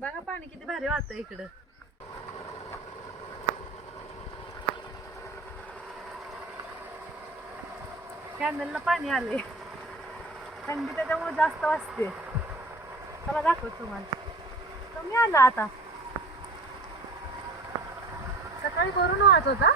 बघा पाणी किती भारी वाहतं इकडं. कॅनलला पाणी आले, थंडी त्याच्यामुळे जास्त वाजते. चला दाखवत तुम्हाला. कमी आलं आता, सकाळी भरून वाहत होता.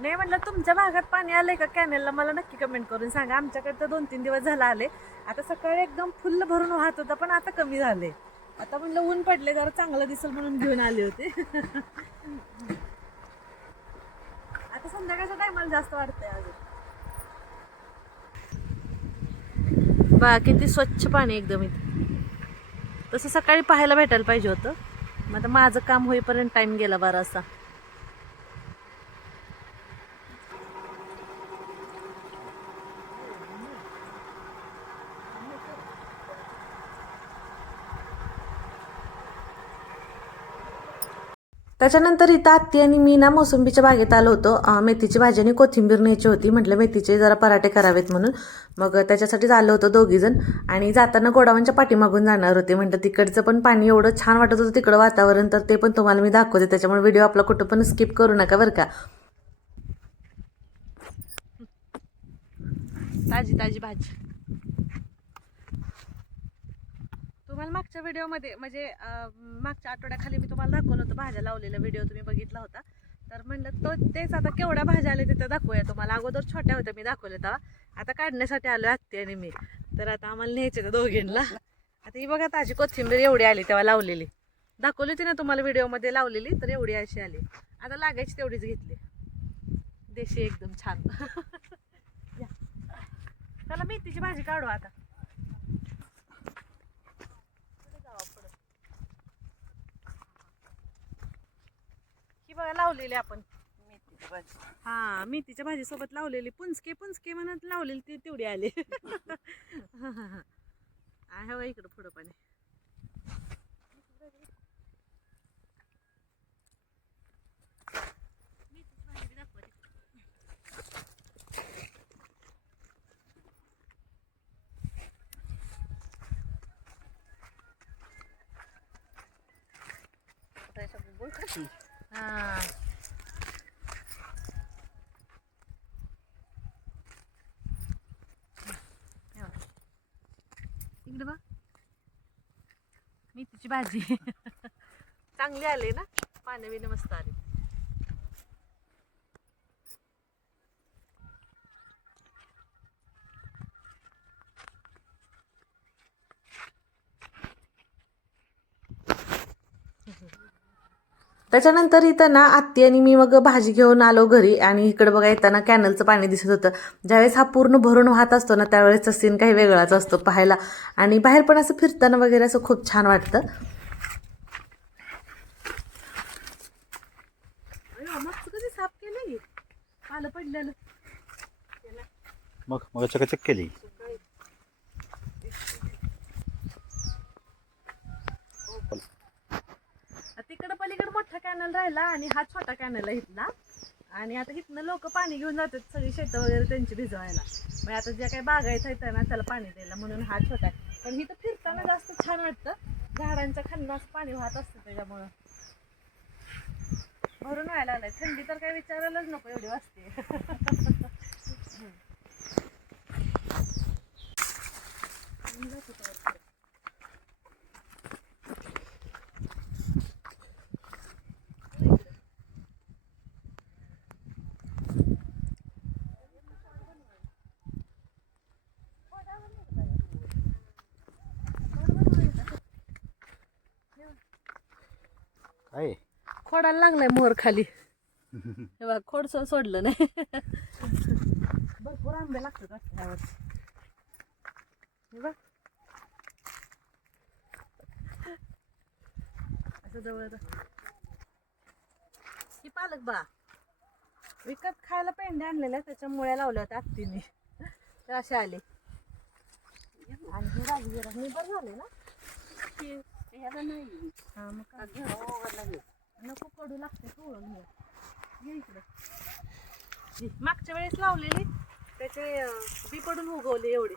नाही म्हटलं, तुमच्या भागात पाणी आलंय का कॅनेलला मला नक्की कमेंट करून सांगा. आमच्याकडे तर 2-3 दिवस झाला आले. आता सकाळी एकदम फुल्ल भरून वाहत होता, पण आता कमी झाले. आता म्हणलं ऊन पडले जरा चांगलं दिसेल म्हणून घेऊन आले होते. आता संध्याकाळच्या टायमाला जास्त वाटतंय अजून. बा किती स्वच्छ पाणी एकदम इथे. तसं सकाळी पाहायला भेटायला पाहिजे होतं. मग आता माझं काम होईपर्यंत टाइम गेला बराचसा. त्याच्यानंतर इथं आत्ती आणि मी ना मोसंबीच्या बागेत आलो होतो. मेथीची भाजी आणि कोथिंबीर न्यायची होती. म्हटलं मेथीचे जरा पराठे करावेत म्हणून. मग त्याच्यासाठीच आलो होतो दोघीजण. आणि जाताना गोडावांच्या पाठीमागून जाणार होते. म्हटलं तिकडचं पण पाणी एवढं छान वाटत होतं, तिकडं वातावरण, तर ते पण तुम्हाला मी दाखवते. त्याच्यामुळे व्हिडिओ आपला कुठं पण स्किप करू नका बरं का. ताजी ताजी भाजी. तुम्हाला मागच्या व्हिडिओमध्ये म्हणजे मागच्या आठवड्याखाली मी तुम्हाला दाखवलं होतं भाज्या लावलेला व्हिडिओ, तुम्ही बघितला होता. तर म्हणलं तो तेच आता केवढ्या भाज्या आल्या तिथं दाखवूया तुम्हाला. अगोदर छोट्या होत्या मी दाखवल्या तेव्हा, आता काढण्यासाठी आलो आत्ती आणि मी. तर आता आम्हाला न्यायचे तर दोघींना. आता ही बघा ताजी कोथिंबीर एवढी आली तेव्हा लावलेली, दाखवली होती ना तुम्हाला व्हिडिओमध्ये लावलेली, तर एवढी अशी आली. आता लागायची तेवढीच घेतली, देशी एकदम छान. चला मेथीची भाजी काढू आता. ही बघा लावलेली आपण मेथीची भाजी. हा, मेथीच्या भाजी सोबत लावलेली पुंचके पुंचके म्हणत लावलेली ती तेवढी आली. आहे बघा इकडं पुढं पाणी. हा, इकडे बघ मेथीची भाजी. चांगली आली ना, पाणी बिन मस्त आली. त्याच्यानंतर इथं ना आत्ती आणि मी मग भाजी घेऊन आलो घरी. आणि इकडे बघा येताना कॅनलचं पाणी दिसत होतं. ज्यावेळेस हा पूर्ण भरून वाहत असतो ना, त्यावेळेसचा सीन काही वेगळाच असतो पाहायला. आणि बाहेर पण असं फिरताना वगैरे असं खूप छान वाटतं. कधी साफ केलं आलं पडलेलं मग चकचक केली. तिकडं पलीकडे मोठा कॅनल राहिला आणि हा छोटा कॅनल आहे इथला. आणि आता इथनं लोक पाणी घेऊन जातात सगळी शेतं वगैरे त्यांची भिजवायला. मग आता ज्या काही बागायत आहेत ना त्याला पाणी द्यायला, म्हणून हा छोटा आहे. पण इथं फिरताना जास्त छान वाटतं, झाडांच्या खालनं पाणी वाहत असतं त्याच्यामुळं. भरून व्हायला आलंय. थंडी तर काही विचारायलाच नको एवढी वाजते. काय खोडाला लागलाय मोर खाली. हे बघ खोड सोडलं नाही. भरपूर आंबे लागतात वाटतं यावर्षी. हे बघ असं जवळ ही पालक बघा विकत खायला पेंड्या आणलेल्या त्याच्या मुळ्या लावल्या होत्या आत्तीने तर असे आले. आणि हे राजगिरा निबर झाले ना याला नाही. हा मग काय नको कडू लागते थोडं घे इकडं. मागच्या वेळेस लावलेली त्याचे बी पडून उगवले एवढे.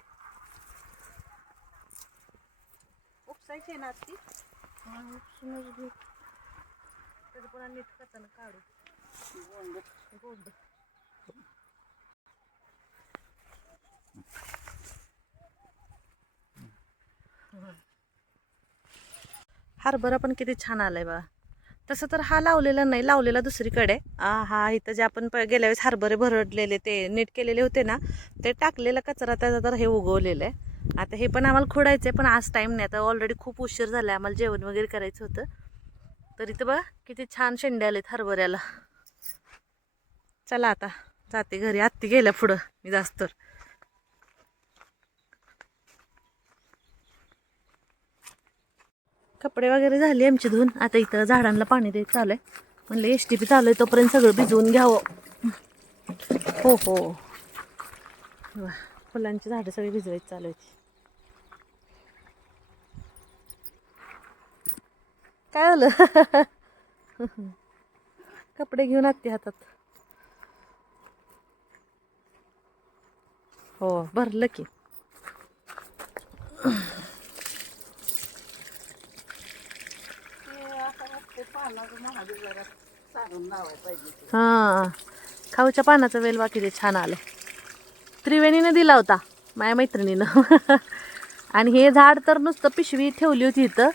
उपसायचे ना ती उपसूनच घे त्याचं पुन्हा नीट कचानं काढू गोंड. हरभरा पण किती छान आलाय बघा. तसं तर हा लावलेला नाही, लावलेला दुसरीकडे. हा इथं जे आपण गेल्या वेळेस हरभरे भरडलेले ते नीट केलेले होते ना ते टाकलेला कचरा त्याचा तर हे उगवलेलं आहे. आता हे पण आम्हाला खोडायचं आहे पण आज टाईम नाही. आता ऑलरेडी खूप उशीर झाला, आम्हाला जेवण वगैरे करायचं होतं. तर इथं बघा किती छान शेंडे आलेत हरभऱ्याला. चला आता जाते घरी, आत्ती गेल्या पुढं मी जास्त. कपडे वगैरे झाले आमची धुवून. आता इथं झाडांना पाणी द्यायचं चालू आहे. म्हणलं STP चालू आहे तोपर्यंत सगळं भिजवून घ्यावं. हो हो फुलांची झाडं सगळी भिजवायची चालू आहेत. काय झालं कपडे घेऊन आत्ती हातात. हो भरलं की. हा खाऊच्या पानाचा वेल किती छान आलं. त्रिवेणीने दिला होता माझ्या मैत्रिणीनं. आणि हे झाड तर नुसतं पिशवी ठेवली होती इथं,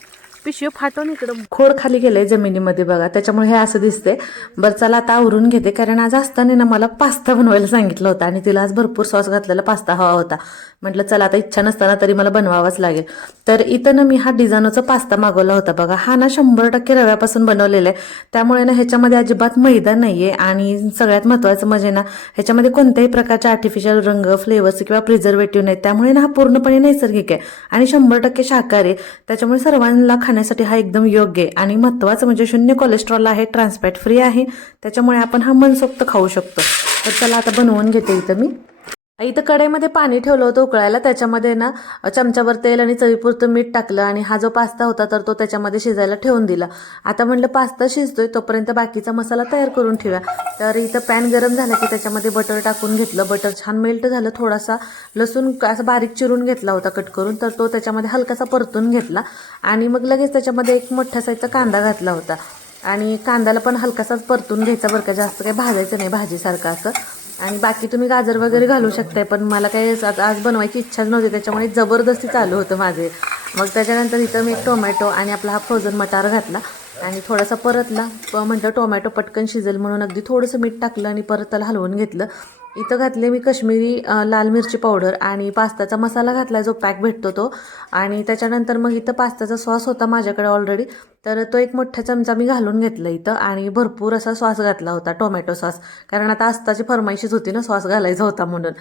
पिशवी फाटून इकडं खोड खाली गेलंय जमिनीमध्ये बघा, त्याच्यामुळे हे असं दिसते. बरं चला आता आवरून घेते, कारण आज असताना ना मला पास्ता बनवायला सांगितलं होतं आणि तिला आज भरपूर सॉस घातलेला पास्ता हवा होता. म्हटलं चला आता इच्छा नसताना तरी मला बनवावाच लागेल. तर इथं ना मी हा डिझायनचा पास्ता मागवला होता बघा. हा ना 100% रव्यापासून बनवलेला आहे, त्यामुळे ना ह्याच्यामध्ये अजिबात मैदा नाहीये. आणि सगळ्यात महत्त्वाचं म्हणजे ना ह्याच्यामध्ये कोणत्याही प्रकारचे आर्टिफिशियल रंग, फ्लेवर्स किंवा प्रिझर्वेटिव्ह नाहीत. त्यामुळे ना हा पूर्णपणे नैसर्गिक आहे आणि 100% शाकाहारी आहे. त्याच्यामुळे सर्वांना खाण्यासाठी हा एकदम योग्य आहे. आणि महत्त्वाचं म्हणजे 0 कोलेस्ट्रॉल आहे, ट्रान्सफॅट फ्री आहे, त्याच्यामुळे आपण हा मनसोक्त खाऊ शकतो. तर चला आता बनवून घेते. इथं मी इथं कढईमध्ये पाणी ठेवलं होतं उकळायला, त्याच्यामध्ये ना चमचाभर तेल आणि चवीपुरतं मीठ टाकलं आणि हा जो पास्ता होता तर तो त्याच्यामध्ये शिजायला ठेवून दिला. आता म्हटलं पास्ता शिजतोय तोपर्यंत बाकीचा मसाला तयार करून ठेवूया. तर इथं पॅन गरम झाला की त्याच्यामध्ये बटर टाकून घेतलं. बटर छान मेल्ट झालं. थोडासा लसूण असं बारीक चिरून घेतला होता कट करून, तर तो त्याच्यामध्ये हलकासा परतून घेतला. आणि मग लगेच त्याच्यामध्ये एक मोठ्या साईजचा कांदा घातला होता आणि कांद्याला पण हलकासाच परतून घ्यायचा बरं का, जास्त काही भाजायचं नाही भाजीसारखं असं. आणि बाकी तुम्ही गाजर वगैरे घालू शकताय, पण मला काही आज बनवायची इच्छाच नव्हती, त्याच्यामुळे जबरदस्ती चालू होतं माझे. मग त्याच्यानंतर इथं मी एक टोमॅटो आणि आपला हा फ्रोझन मटार घातला आणि थोडासा परतला. म्हटलं टोमॅटो पटकन शिजेल म्हणून अगदी थोडंसं मीठ टाकलं आणि परत त्याला हलवून घेतलं. इथं घातले मी कश्मीरी लाल मिरची पावडर आणि पास्ताचा मसाला घातला जो पॅक भेटतो तो. आणि त्याच्यानंतर मग इथं पास्ताचा सॉस होता माझ्याकडे ऑलरेडी, तर तो एक मोठा चमचा मी घालून घेतला इथं. आणि भरपूर असा सॉस घातला होता, टोमॅटो सॉस, कारण आता आस्ताची फरमाईशीच होती ना सॉस घालायचा होता म्हणून.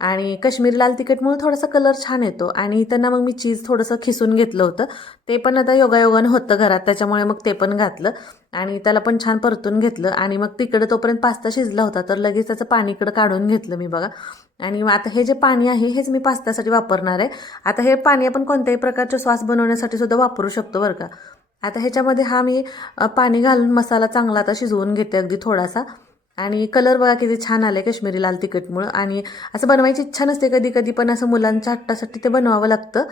आणि कश्मीरी लाल तिखटमुळे थोडासा कलर छान येतो. आणि इथं ना मग मी चीज थोडंसं खिसून घेतलं होतं, ते पण आता योगायोगानं होतं घरात, त्याच्यामुळे मग ते पण घातलं आणि त्याला पण छान परतून घेतलं. आणि मग तिकडं तोपर्यंत पास्ता शिजला होता तर लगेच त्याचं पाणी इकडं काढून घेतलं मी बघा. आणि आता हे जे पाणी आहे हेच मी पास्त्यासाठी वापरणार आहे. आता हे पाणी आपण कोणत्याही प्रकारचे सॉस बनवण्यासाठी सुद्धा वापरू शकतो बरं का. आता ह्याच्यामध्ये हा मी पाणी घालून मसाला चांगला आता शिजवून घेते अगदी थोडासा. आणि कलर बघा किती छान आले कश्मीरी लाल तिखटमुळं. आणि असं बनवायची इच्छा नसते कधी कधी, पण असं मुलांच्या हट्टासाठी ते बनवावं लागतं.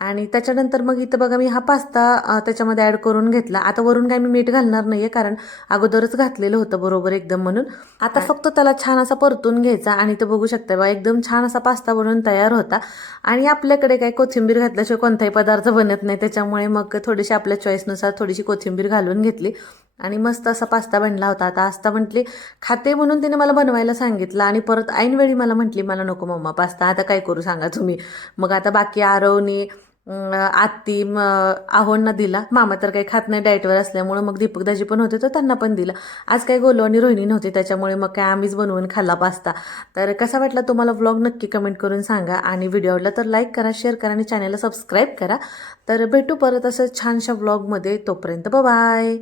आणि त्याच्यानंतर मग इथं बघा मी हा पास्ता त्याच्यामध्ये ॲड करून घेतला. आता वरून काय मी मीठ घालणार नाही आहे, कारण अगोदरच घातलेलं होतं बरोबर एकदम म्हणून. आता फक्त त्याला छान असा परतून घ्यायचा आणि ते बघू शकता बघा एकदम छान असा पास्ता बनवून तयार होता. आणि आपल्याकडे काय कोथिंबीर घातल्याशिवाय कोणताही पदार्थ बनत नाही, त्याच्यामुळे मग थोडीशी आपल्या चॉईसनुसार थोडीशी कोथिंबीर घालून घेतली आणि मस्त असा पास्ता बनला होता. आता आस्ता म्हटली खाते म्हणून तिने मला बनवायला सांगितलं आणि परत ऐनवेळी मला म्हटली मला नको मम्मा पास्ता, आता काय करू सांगा तुम्ही. मग आता बाकी आरवनी आत्ती आहोंना दिला. मामा तर काही खात नाही डाएटवर असल्यामुळं, मग दीपकदाजी पण होते तर त्यांना पण दिला. आज काही गोलू आणि रोहिणी नव्हती त्याच्यामुळे मग काय आम्हीच बनवून खाल्ला पास्ता. तर कसा वाटला तुम्हाला व्लॉग नक्की कमेंट करून सांगा. आणि व्हिडिओ आवडला तर लाईक करा, शेअर करा आणि चॅनलला सबस्क्राईब करा. तर भेटू परत असं छानशा व्लॉगमध्ये, तोपर्यंत बाय.